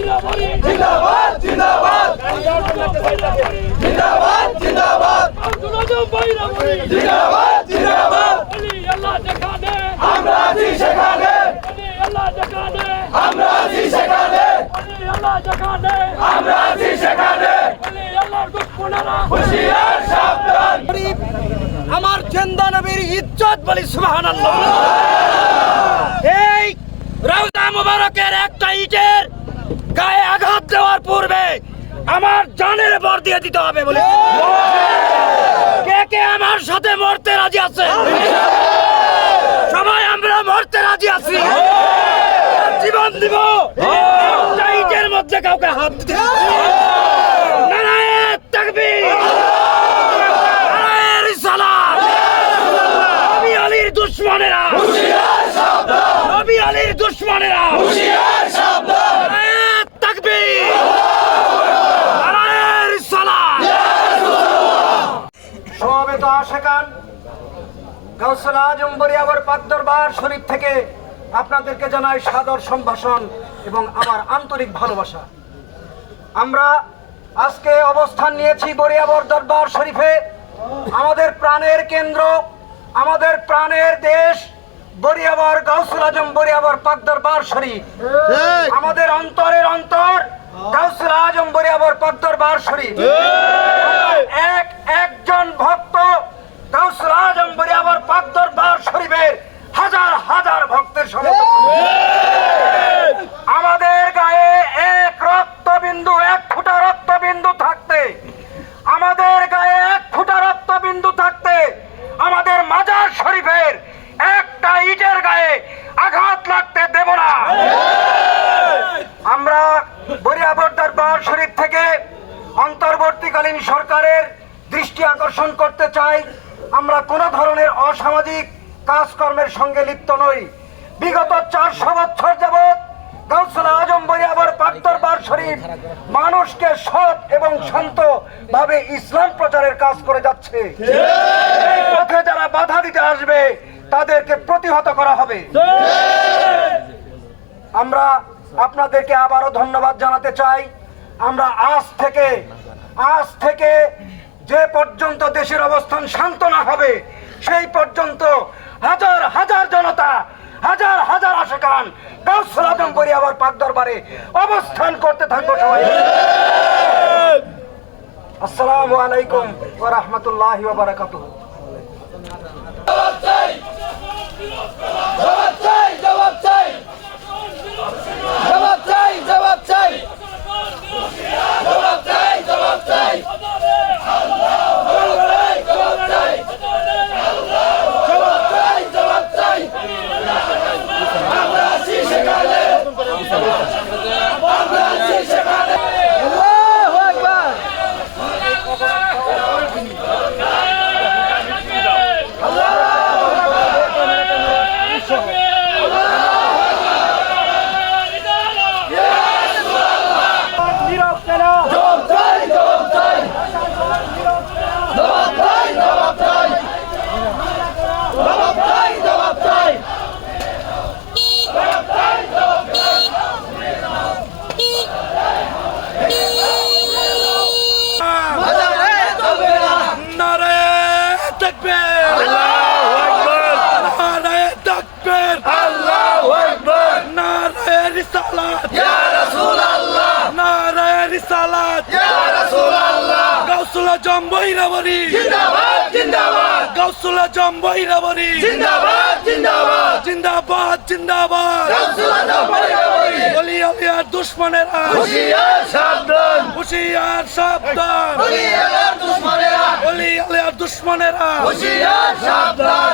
জিন্দাবাদ জিন্দাবাদ জিন্দাবাদ জিন্দাবাদ জিন্দাবাদ জিন্দাবাদ আমরা আছি সেখানে আমরা আছি সেখানে আমরা আছি আমার জেন্দা নবীর ইজ্জত বলি সুবাহান এই রওজা মুবারকের একটা ইটের গায়ে আঘাত দেওয়ার পূর্বে আমার জানের বর দিয়ে দিতে হবে বলে। কে কে আমার সাথে মরতে রাজি আছে? সবাই আমরা মরতে রাজি আছি। জীবন দিব। ইটের মধ্যে কাউকে হাত দিতে নারায়ণ দুশ্মনেরা। দুশ্মনেরা হুশিয়ার সাবধান নারায়ণ তাকবীর নারায়ণ রিসালাত আশেকান গাউসুল আজম বরিয়াবর পাক দরবার শরীফ থেকে আপনাদেরকে জানাই সাদর সম্ভাষণ এবং আমার আন্তরিক ভালোবাসা। আমরা আজকে অবস্থান নিয়েছি বরিয়াবর দরবার শরীফে। আমাদের প্রাণের কেন্দ্র আমাদের প্রাণের দেশ বরিয়াবর গাউসুল আজম বরিয়াবর পাক দরবার শরীফ আমাদের অন্তরের অন্তর গাউসুল আজম বরিয়াবর পাক দরবার শরীফ এক একজন ভক্ত গাউসুল আজম বরিয়াবর পাক দরবার শরীফের হাজার হাজার ভক্তের সমর্থন আমাদের গায়ে এক রক্তবিন্দু এক ফুটা রক্তবিন্দু থাকতে আমাদের গায়ে এক ফুটা রক্তবিন্দু থাকতে আমাদের মাজার শরীফের একটা ইটের গায়ে আঘাত লাগতে দেব না আমরা বরিয়াবর দরবার শরীফ থেকে অন্তর্বর্তীকালীন সরকারের দৃষ্টি আকর্ষণ করতে চাই। আমরা কোনো ধরনের অসামাজিক কাজকর্মের সঙ্গে লিপ্ত নই। বিগত চারশো বছর যাবৎ গাউসুল আজম বরিয়াবর পাক দরবার শরীফ মানুষকে সৎ এবং শান্ত ভাবে ইসলাম প্রচারের কাজ করে যাচ্ছে। এই পথে যারা বাধা দিতে আসবে, তাদেরকে প্রতিহত করা হবে। আমরা আপনাদেরকে আবারও ধন্যবাদ জানাতে চাই। আমরা আজ থেকে আজ থেকে যে পর্যন্ত দেশের অবস্থান শান্ত না হবে, সেই পর্যন্ত হাজার হাজার জনতা, হাজার হাজার আশাকান কাউসুল আজম করি আবার পাক দরবারে অবস্থান করতে থাকব সবাই। আসসালামু আলাইকুম ওয়া রাহমাতুল্লাহি ওয়া বারাকাতুহু। আল্লাহু আকবার। নারে রিসালাত ইয়া রাসূলুল্লাহ। নারে রিসালাত ইয়া রাসূলুল্লাহ। গাউসুল আজম বৈরাবরী জিন্দাবাদ জিন্দাবাদ। গাউসুল আজম বৈরাবরী জিন্দাবাদ জিন্দাবাদ। জিন্দাবাদ জিন্দাবাদ। রাসূল আজম বরাবরই অলি আলিয়ার দুশ্মনেরা। হুশিয়ার সাবধান। হুশিয়ার সাবধান। বলিয়ার দুশমনেরা। অলি আলিয়ার দুশ্মনেরা। হুশিয়ার সাবধান।